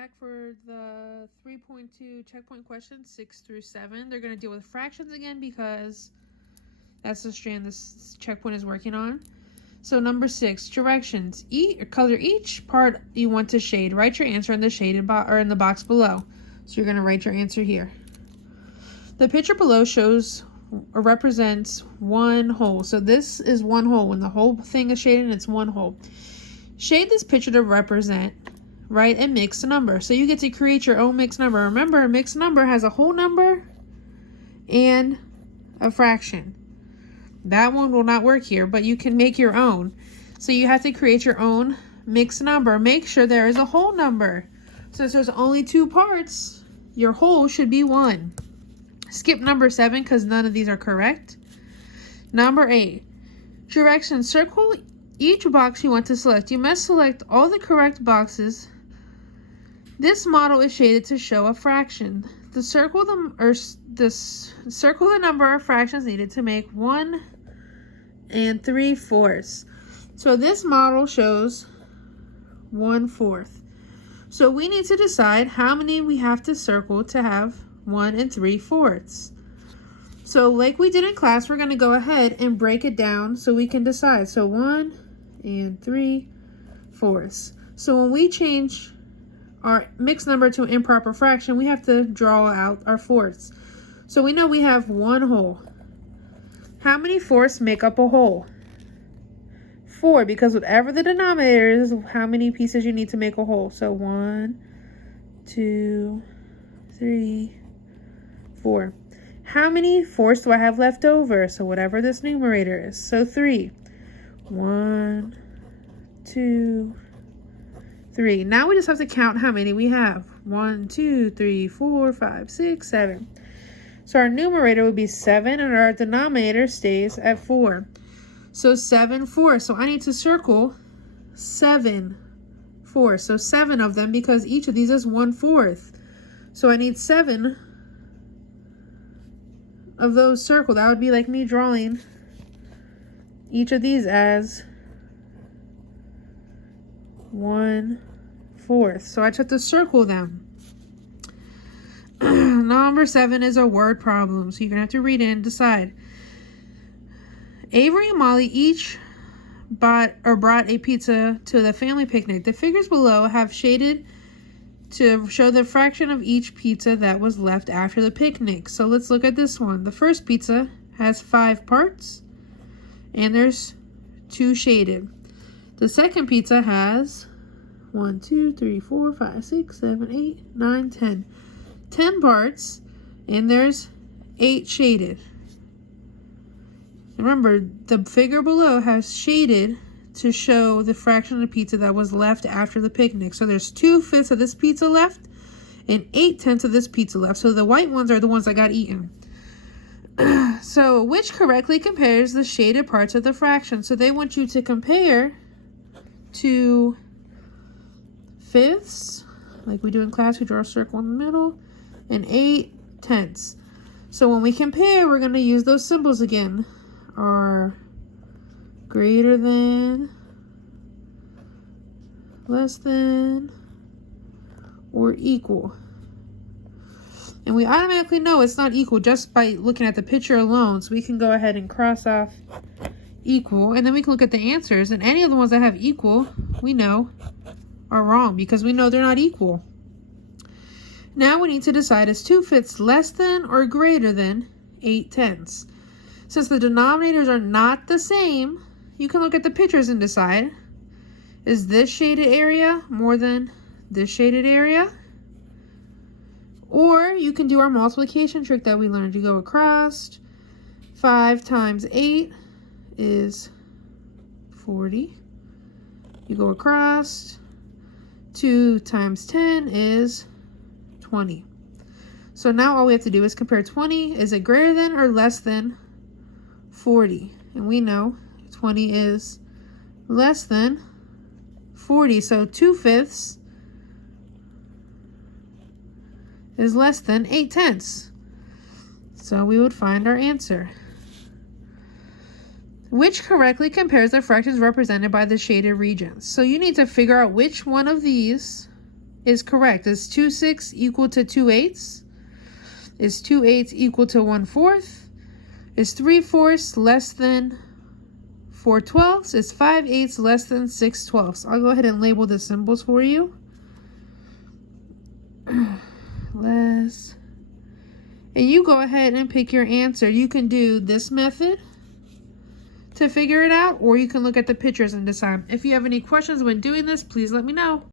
back for the 3.2 checkpoint questions 6 through 7. They're going to deal with fractions again because that's the strand this checkpoint is working on. So number 6, directions. Color each part you want to shade. Write your answer in the shaded box or in the box below. So you're going to write your answer here. The picture below shows or represents one hole. So this is one hole. When the whole thing is shaded, it's one hole. Shade this picture to represent, write a mixed number. So you get to create your own mixed number. Remember, a mixed number has a whole number and a fraction. That one will not work here, but you can make your own. So you have to create your own mixed number. Make sure there is a whole number. Since there's only 2 parts, your whole should be 1. Skip number 7 because none of these are correct. Number 8, directions. Circle each box you want to select. You must select all the correct boxes. This model is shaded to show a fraction. Circle the number of fractions needed to make 1 3/4. So this model shows 1/4. So we need to decide how many we have to circle to have 1 3/4. So like we did in class, we're going to go ahead and break it down so we can decide. So 1 3/4. So when we change our mixed number to an improper fraction, we have to draw out our fourths. So we know we have one whole. How many fourths make up a whole? 4, because whatever the denominator is, how many pieces you need to make a whole. So 1, 2, 3, 4. How many fourths do I have left over? So whatever this numerator is. So 3. 1, 2, 3. Now we just have to count how many we have. 1, 2, 3, 4, 5, 6, 7. So our numerator would be 7 and our denominator stays at 4. So 7/4. So I need to circle 7/4. So 7 of them because each of these is 1/4. So I need 7 of those circled. That would be like me drawing each of these as 1/4. So I just have to circle them. Number 7 is a word problem. So you're going to have to read it and decide. Avery and Molly each brought a pizza to the family picnic. The figures below have shaded to show the fraction of each pizza that was left after the picnic. So let's look at this one. The first pizza has 5 parts and there's 2 shaded. The second pizza has 1, 2, 3, 4, 5, 6, 7, 8, 9, 10. 10 parts and there's 8 shaded. Remember, the figure below has shaded to show the fraction of the pizza that was left after the picnic. So there's 2/5 of this pizza left and 8/10 of this pizza left. So the white ones are the ones that got eaten. So which correctly compares the shaded parts of the fraction? So they want you to compare to fifths, like we do in class. We draw a circle in the middle, and 8/10. So when we compare, we're going to use those symbols again. Are greater than, less than, or equal. And we automatically know it's not equal just by looking at the picture alone. So we can go ahead and cross off equal. And then we can look at the answers. And any of the ones that have equal, we know are wrong because we know they're not equal. Now we need to decide, is 2/5 less than or greater than 8/10? Since the denominators are not the same, you can look at the pictures and decide, is this shaded area more than this shaded area? Or you can do our multiplication trick that we learned. You go across. 5 times 8 is 40. You go across. 2 times 10 is 20. So now all we have to do is compare 20. Is it greater than or less than 40? And we know 20 is less than 40. So 2/5 is less than 8/10. So we would find our answer. Which correctly compares the fractions represented by the shaded regions? So you need to figure out which one of these is correct. Is 2/6 equal to 2/8? Is 2/8 equal to 1/4? Is 3/4 less than 4/12? Is 5/8 less than 6/12? I'll go ahead and label the symbols for you. Less. And you go ahead and pick your answer. You can do this method to figure it out, or you can look at the pictures and decide. If you have any questions when doing this, please let me know.